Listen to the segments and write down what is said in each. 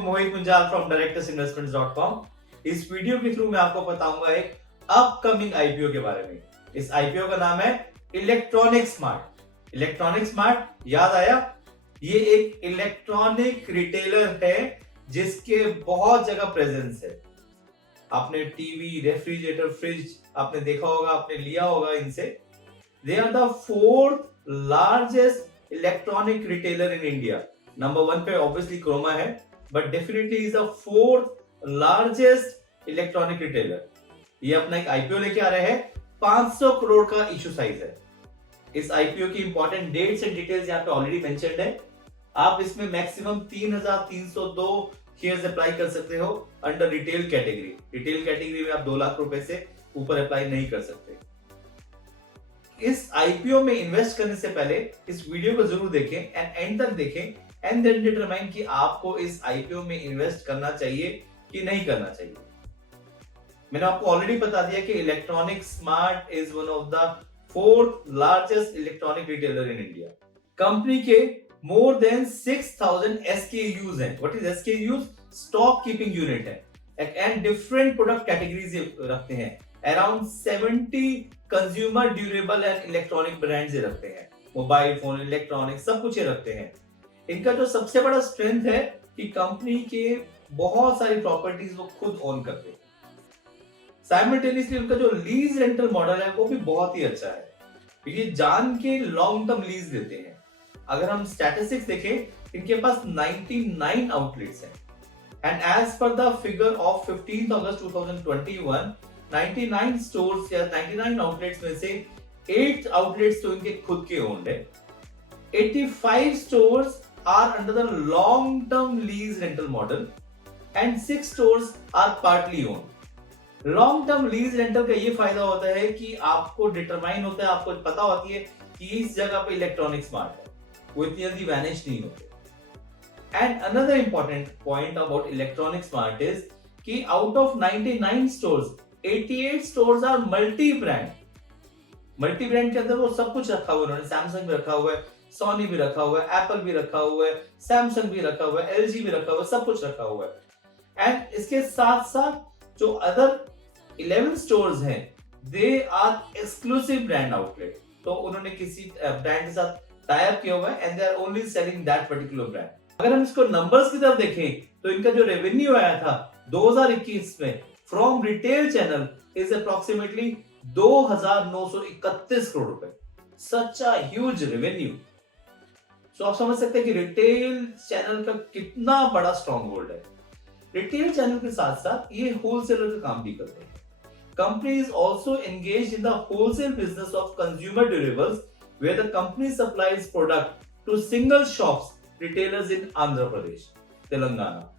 हूं मोहित Munjal from directorsinvestments.com। इस video के थ्रू मैं आपको बताऊंगा एक अपकमिंग आईपीओ के बारे में। इस आईपीओ का नाम है इलेक्ट्रॉनिक स्मार्ट। इलेक्ट्रॉनिक स्मार्ट याद आया? ये एक इलेक्ट्रॉनिक रिटेलर है जिसके बहुत जगह प्रेजेंस है। आपने टीवी, रेफ्रिजरेटर, फ्रिज आपने देखा होगा, आपने लिया होगा इनसे। They are the fourth largest electronic retailer in India. Number 1 पे ऑब्वियसली क्रोमा है, but definitely is the fourth largest electronic retailer. ये अपना एक आईपीओ लेके आ रहे हैं। 500 करोड़ का इश्यू साइज है। इस आईपीओ की इंपॉर्टेंट डेट्स एंड डिटेल्स यहाँ पे ऑलरेडी मेंशन्ड है। आप इसमें मैक्सिमम 3,302 शेयर्स अप्लाई कर सकते हो under retail category. Retail category में आप 2 लाख रुपए से ऊपर अप्लाई नहीं कर सकते। इस आईपीओ में इन्वेस्ट करने से पहले इस वीडियो को जरूर देखें एंड एंड तक देखें एंड देन डिटरमाइन कि आपको इस आईपीओ में इन्वेस्ट करना चाहिए कि नहीं करना चाहिए। मैंने आपको ऑलरेडी बता दिया कि electronic smart is one of the fourth largest electronic retailer in India. Company के मोर देन 6,000 SKUs हैं। What is SKUs? Stock keeping unit है एंड डिफरेंट प्रोडक्ट कैटेगरीज रखते हैं। Around 70 consumer durable and electronic brands रखते हैं। Mobile phone, electronic सब कुछ ये रखते हैं। इनका जो सबसे बड़ा स्ट्रेंथ है कि कंपनी के बहुत सारी प्रॉपर्टीज वो खुद ओन करते हैं। साइमल्टेनियसली उनका जो लीज रेंटल मॉडल है वो भी बहुत ही अच्छा है। ये जान के लॉन्ग टर्म लीज देते हैं। अगर हम स्टैटिस्टिक्स देखें, इनके पास 99 आउटलेट्स हैं and as per the figure of 15 August 2021, 99 stores या 99 आउटलेट्स में से 8 आउटलेट्स तो इनके खुद के ओन्ड है। 85 stores are under the long term lease rental model and 6 stores are partly owned. Long term lease rental का ये फायदा होता है कि आपको डिटरमाइन होता है, आपको पता होती है कि इस जगह पे इलेक्ट्रॉनिक स्मार्ट है, वो इतनी जल्दी वैनिश नहीं होते। And another important point about electronic smart is कि out of 99 stores 88 stores are multi brand. Multi brand के अंदर वो सब कुछ रखा हुआ है। उन्होंने सैमसंग भी रखा हुआ है, सोनी भी रखा हुआ है, एप्पल भी रखा हुआ है, सैमसंग भी रखा हुआ है, एलजी भी रखा हुआ है, सब कुछ रखा हुआ है। एंड इसके साथ साथ जो अदर 11 स्टोर्स हैं, they are exclusive brand outlet. तो उन्होंने किसी ब्रांड के साथ टाई अप किया हुआ है and they are only selling that particular brand. अगर हम इसको नंबर्स की तरफ देखें तो इनका जो रेवेन्यू आया था 2021 में from retail channel is approximately 2,931 crore रुपए। सच अ ह्यूज रेवेन्यू। सो आप समझ सकते हैं कि रिटेल चैनल का कितना बड़ा स्ट्रॉन्ग होल्ड है। रिटेल चैनल के साथ साथ ये होलसेलर का काम भी करते हैं। Company is also engaged in the wholesale business of consumer durables where the company supplies product to single shops retailers in Andhra Pradesh, Telangana.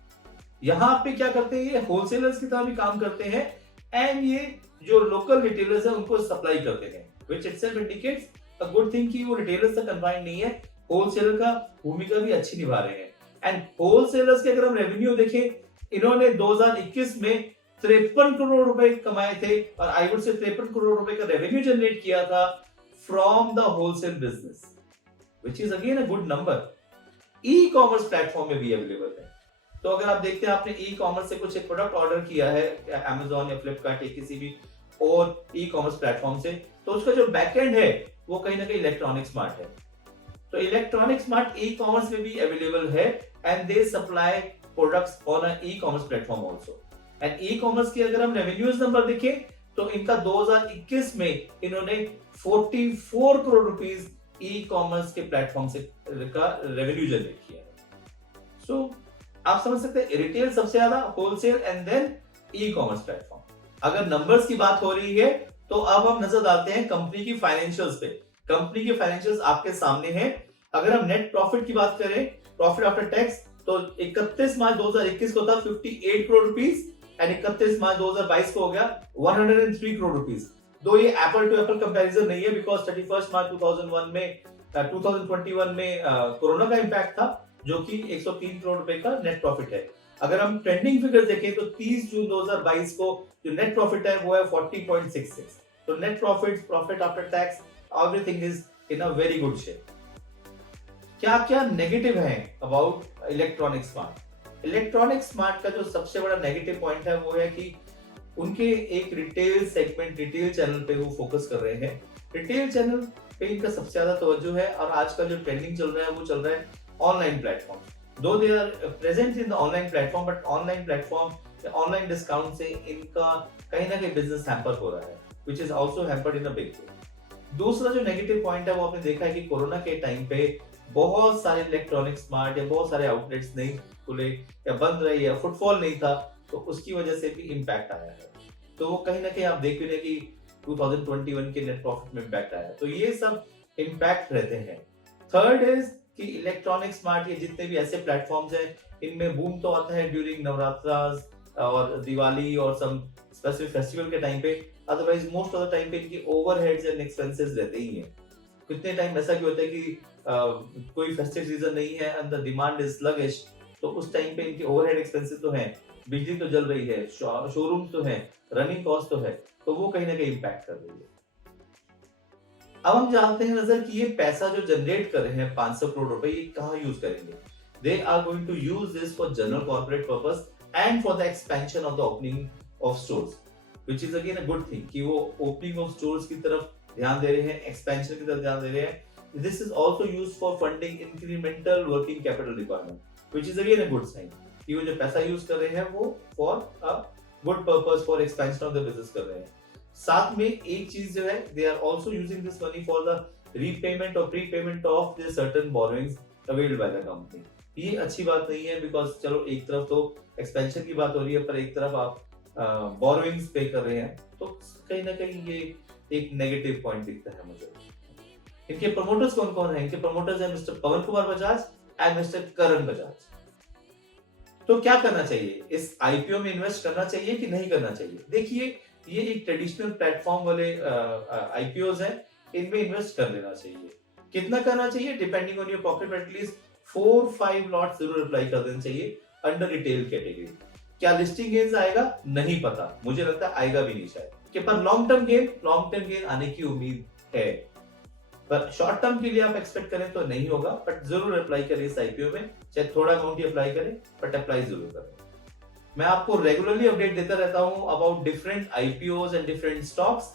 यहाँ पे क्या करते हैं, ये होलसेलर्स की तरह भी काम करते हैं एंड ये जो लोकल रिटेलर्स हैं उनको सप्लाई करते हैं, which itself indicates a good thing कि वो रिटेलर्स तक कन्फाइंड नहीं है, होलसेलर का भूमिका भी अच्छी निभा रहे हैं। एंड होलसेलर्स के अगर हम रेवेन्यू देखें, इन्होंने 2021 में 53 करोड़ रुपए कमाए थे और आई वुड से 53 करोड़ रुपए का रेवेन्यू जनरेट किया था from the wholesale business, which is again a good number. E commerce platform में भी अवेलेबल है। तो अगर आप देखते हैं आपने ई कॉमर्स से कुछ एक प्रोडक्ट ऑर्डर किया है Amazon या फ्लिपकार्ट या किसी भी और ई कॉमर्स प्लेटफॉर्म से, तो उसका जो बैकएंड है वो कहीं ना कहीं इलेक्ट्रॉनिक स्मार्ट है। तो इलेक्ट्रॉनिक स्मार्ट ई कॉमर्स में भी अवेलेबल है and they supply products on a E commerce platform also. And e commerce की अगर हम रेवेन्यूज नंबर देखें तो इनका 2021 में इन्होंने 44 करोड़ रुपीस ई कॉमर्स के प्लेटफॉर्म से का रेवेन्यू जनरेट किया है। सो आप समझ सकते हैं रिटेल सबसे ज्यादा, wholesale and then e commerce platform. अगर नंबर्स की बात हो रही है तो अब हम नजर डालते हैं कंपनी की फाइनेंशियल्स पे। कंपनी के फाइनेंशियल्स आपके सामने हैं। अगर हम नेट प्रॉफिट की बात करें, प्रॉफिट आफ्टर टैक्स, तो 31 मार्च 2021 को था 58 करोड़ रुपीस एंड 31 मार्च 2022 को हो गया 103 करोड़ रुपीस। दो ये एप्पल टू एप्पल कंपैरिजन नहीं है बिकॉज 31 मार्च 2021 में कोरोना का इंपैक्ट था, जो कि 103 करोड़ रुपए का नेट प्रॉफिट है। अगर हम ट्रेंडिंग फिगर देखें तो 30 जून 2022 को जो नेट प्रॉफिट है वो है 40.66। तो net profit, profit after tax, everything is in a very good shape. क्या क्या नेगेटिव है about electronic smart? Electronic smart का जो सबसे बड़ा नेगेटिव पॉइंट है वो है कि उनके एक रिटेल सेगमेंट, रिटेल चैनल पे वो फोकस कर रहे हैं। रिटेल चैनल पे इनका सबसे ज्यादा तवज्जो है और आजकल जो ट्रेंडिंग चल रहा है वो चल रहा है online platform. Though they are present in the online platform, but online platform या ऑनलाइन डिस्काउंट से इनका कहीं ना कहीं बिजनेस हैम्पर हो रहा है, which is also hampered in a big way. दूसरा जो नेगेटिव पॉइंट है वो आपने देखा है कि कोरोना के टाइम पे बहुत सारे इलेक्ट्रॉनिक स्मार्ट या बहुत सारे आउटलेट्स नहीं खुले या बंद रहे या फुटफॉल नहीं था, तो उसकी वजह से भी इम्पैक्ट आया है। तो वो कहीं ना कहीं आप देख भी रहे कि 2021 के नेट प्रॉफिट में इम्पैक्ट आया है। तो ये सब इम्पैक्ट रहते हैं। थर्ड इज कि इलेक्ट्रॉनिक स्मार्ट ये जितने भी ऐसे प्लेटफॉर्म्स हैं, इनमें बूम तो आता है ड्यूरिंग नवरात्रास और दिवाली और सम स्पेसिफिक फेस्टिवल के टाइम पे, otherwise most of the time पे इनकी ओवरहेड्स एंड एक्सपेंसेस रहते ही हैं। कितने टाइम ऐसा भी होता है कि कोई फेस्टिव सीजन नहीं है and the demand is sluggish, तो उस टाइम पे इनके ओवरहेड एक्सपेंसेस तो हैं, बिजली तो जल रही है, शोरूम तो है, रनिंग कॉस्ट तो है, तो वो कहीं ना कहीं इम्पैक्ट कर रही है। अब हम जानते हैं नजर कि ये पैसा जो जनरेट कर रहे हैं 500 करोड़ रुपए, ये कहाँ यूज करेंगे। They are going to use this for general corporate purpose and for the expansion of the opening of stores, which is again a good thing कि वो ओपनिंग ऑफ स्टोर्स की तरफ ध्यान दे रहे हैं, एक्सपेंशन की तरफ ध्यान दे रहे हैं। This is also used for funding incremental working capital requirement, which is again a good sign कि वो जो पैसा यूज कर रहे हैं वो for a good purpose, for expansion of the business कर रहे हैं। साथ में एक चीज जो है, they are also using this money for the repayment और prepayment of the certain borrowings availed by the company. ये अच्छी बात नहीं है, बिकॉज चलो एक तरफ तो एक्सपेंशन की बात हो रही है, पर एक तरफ आप बोरोइंग्स पे कर रहे हैं, तो कहीं ना कहीं ये एक नेगेटिव पॉइंट दिखता है मुझे। इनके प्रमोटर्स कौन कौन है? इनके प्रमोटर्स हैं mister Pawan Kumar Bajaj and mister Karan Bajaj. तो क्या करना चाहिए? इस आईपीओ में इन्वेस्ट करना चाहिए कि नहीं करना चाहिए? देखिए, ये एक ट्रेडिशनल प्लेटफॉर्म वाले आईपीओज हैं, इनमें इन्वेस्ट कर लेना चाहिए। कितना करना चाहिए? Depending on your pocket, at least 4-5 lot जरूर अप्लाई कर देना चाहिए अंडर रिटेल कैटेगरी। क्या लिस्टिंग गेन्स आएगा? नहीं पता, मुझे लगता है आएगा भी नहीं शायद, कि पर लॉन्ग टर्म गेन आने की उम्मीद है। पर शॉर्ट टर्म के लिए आप एक्सपेक्ट करें तो नहीं होगा, बट जरूर अप्लाई करें इस आईपीओ में, चाहे थोड़ा अमाउंट ही अप्लाई करें, बट अप्लाई जरूर करें। मैं आपको रेगुलरली अपडेट देता रहता हूं about different IPOs and different stocks.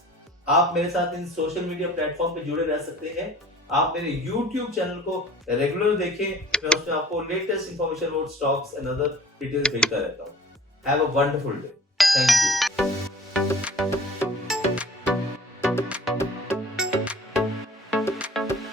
आप मेरे साथ इन सोशल मीडिया प्लेटफॉर्म पे जुड़े रह सकते हैं। आप मेरे YouTube चैनल को रेगुलर देखें, मैं उसमें आपको latest information about stocks and other details भेजता रहता हूं। Have a wonderful day. Thank you.